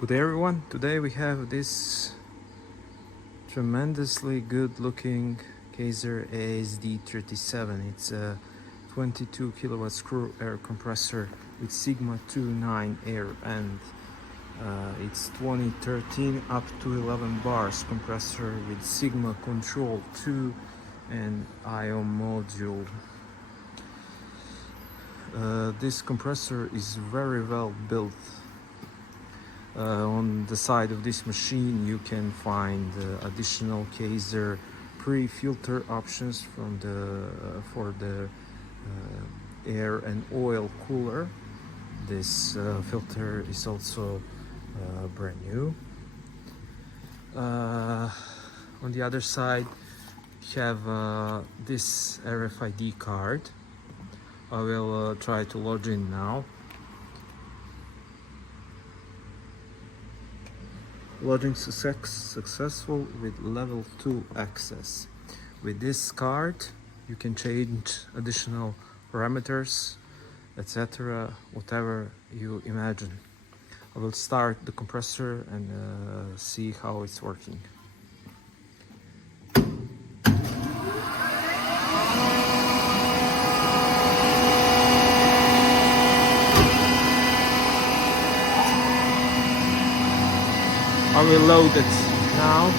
Good day everyone, today we have this tremendously good looking KAESER ASD37. It's a 22 kilowatt screw air compressor with Sigma 2.9 air and it's 2013 up to 11 bars compressor with Sigma Control 2 and IO module. This compressor is very well built. On the side of this machine you can find additional KAESER pre-filter options for the air and oil cooler. This filter is also brand new. On the other side you have this RFID card. I will try to log in now. Login successful with level 2 access. With this card you can change additional parameters, etc., whatever you imagine. I will start the compressor and see how it's working. I will load it now.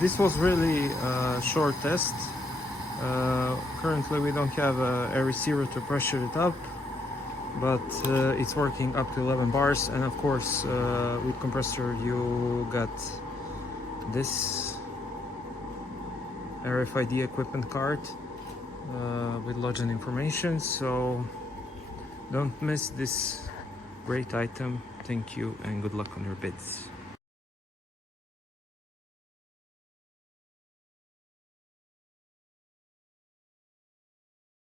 This was really a short test. Currently we don't have a receiver to pressure it up, but it's working up to 11 bars, and of course with compressor you got this RFID equipment card with login information, so don't miss this great item. Thank you and good luck on your bids.